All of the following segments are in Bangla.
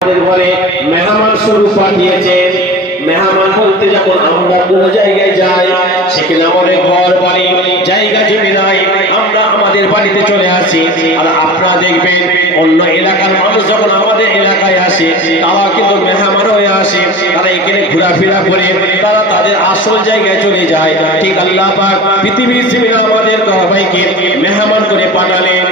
আমাদের ঘরে মেহমান স্বরূপ পাঠিয়েছেন মেহমান বলতে যখন আমরা কোনো জায়গায় যাই, সেখানে আমাদের ঘর বাড়ি, জায়গা জমি নাই, আমরা আমাদের বাড়িতে চলে আসি। আর আপনারা দেখবেন, অন্য এলাকার মানুষ যখন আমাদের এলাকায় আসে, তারা কিন্তু মেহমান হয়ে আসে। তারা এখানে ঘোরাফেরা করে, তারা তাদের আসল জায়গায় চলে যায়। ঠিক আল্লাহ পাক পৃথিবীর আমাদের সবাইকে মেহমান করে পাঠালেন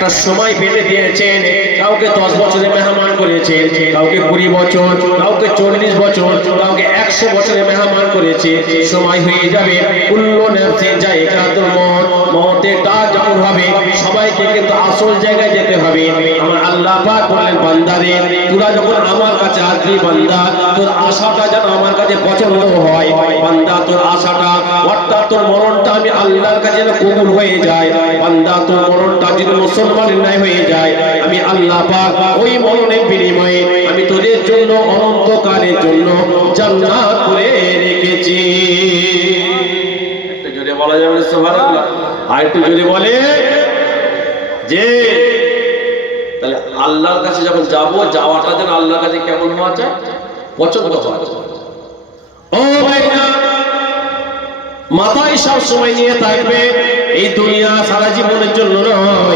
একটা সময় বেঁধে দিয়েছেন, কাউকে দশ বছরে মেহমান করেছেন, কাউকে কুড়ি বছর, কাউকে চল্লিশ বছর, কাউকে একশো বছরে মেহমান করেছে সময় হয়ে যাবে, কুল্ল নেফসে জায়গা তোর মত, মতের ডাক হবে, সবাইকে কিন্তু আসল জায়গায় যেতে হবে। আমার আল্লাহ পাক বললেন বান্দারে তোরা যখন আমার কাছে আসবি বান্দা, তোর আশাটা যেন আমার কাছে পছন্দ হয়। বান্দা, তোর আশাটা, অর্থাৎ তোর মরণটা আমি আল্লাহর কাছে যেন কবুল হয়ে যায়। বান্দা, তোর মরণটা যদি মুসলমানের ন্যায় হয়ে যায়, আমি আল্লাহ পাক ওই মরণের বিনিময়ে আমি তোদের জন্য অনন্তকালের জন্য জান্নাত করে রেখেছি। একটু জোরে বলা যাবে সুবহানাল্লাহ। আর একটু জোরে বলে যে, তাহলে আল্লাহর কাছে যখন যাব, যাওয়াটা যেন আল্লাহর কাছে কেমন হওয়া চায় পছন্দ হওয়া ও ভাইরা মাথায় সব সময় নিয়ে থাকবে, এই দুনিয়া সারা জীবনের জন্য নয়।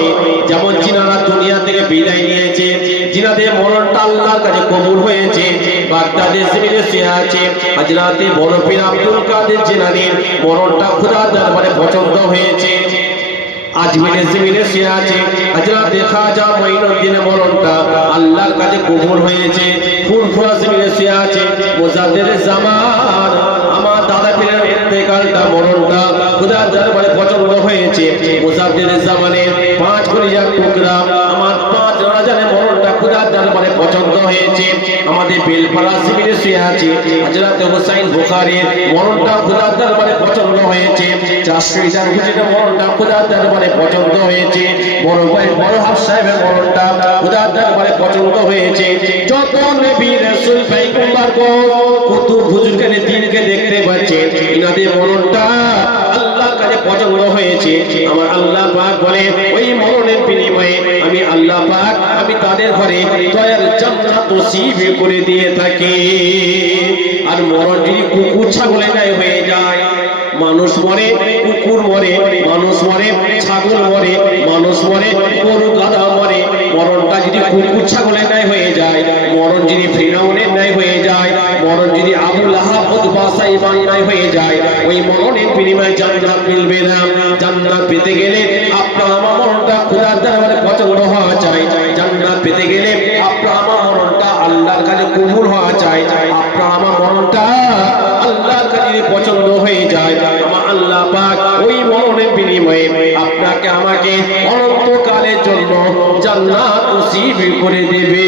জিনাদের মরণটা আল্লাহর কাছে কবুল হয়েছে বাগদাদের জমিনে শুয়ে আছে, হাজরাতে বড় পীর আব্দুল কাদের জিনাদের মরণটা খোদার দরবারে পছন্দ হয়েছে। আজমিরের জমিনে শুয়ে আছে, হাজরাতে খাজা মঈনুদ্দিনের মরণটা আল্লাহর কাছে কবুল হয়েছে। ফুরফুরা জমিনে শুয়ে আছে মুজাদ্দিদ জামান আমার দাদা পীরের ইন্তেকালটা মরণটা খোদার দরবারে পছন্দ হয়েছে। মুজাদ্দিদ জামানের পাঁচ কলিজার টুকরা আমার দরবারে পছন্দ হয়েছে, আমাদের বেলপাড়া শিবিরে শুয়ে আছে, হযরত হুসাইন বুখারীর মরণটা খোদার দরবারে পছন্দ হয়েছে চারশো ইজার হুজুরের মরণটা খোদার দরবারে পছন্দ হয়েছে, বড় ভাই বড় হাফ সাহেবের মরণটা খোদার দরবারে পছন্দ হয়েছে। যত নবী রাসূল পয়গম্বর কো কুতুব হুজুরকে দিনকে দেখতে পাচ্ছেন ইনাদের মরণটা পছন্দ হয়েছে। আমার আল্লাহ পাক বলে ওই মরণের বিনিময়ে আমি আল্লাহ পাক আমি তাদের ঘরে দয়ার জান্নাত নসিব করে দিয়ে থাকি। আর মরণ যদি কুকুর ছাগলে নাই হয়ে যায়, মানুষ মরে, কুকুর মরে, মানুষ মরে, ছাগল মরে, মানুষ মরে, গরু গাধা মরে, মরণটা যদি কুকুর ছাগলে নাই হয়ে যায়, মরণ যদি ফিরাউনের ন্যায় হয়ে যায়, মরণ যদি আবুল আহাব উদ্বাসা ইমান নাই হয়ে যায়, ওই মরণের বিনিময়ে জান্নাত মিলবে না। জান্নাত পেতে গেলে আল্লাহর কাছে পছন্দ হয়ে যায়, আমার আল্লাহ পাক ওই মরণের বিনিময়ে আপনাকে আমাকে অনন্তকালের জন্য জান্নাত নসিব করে দেবে।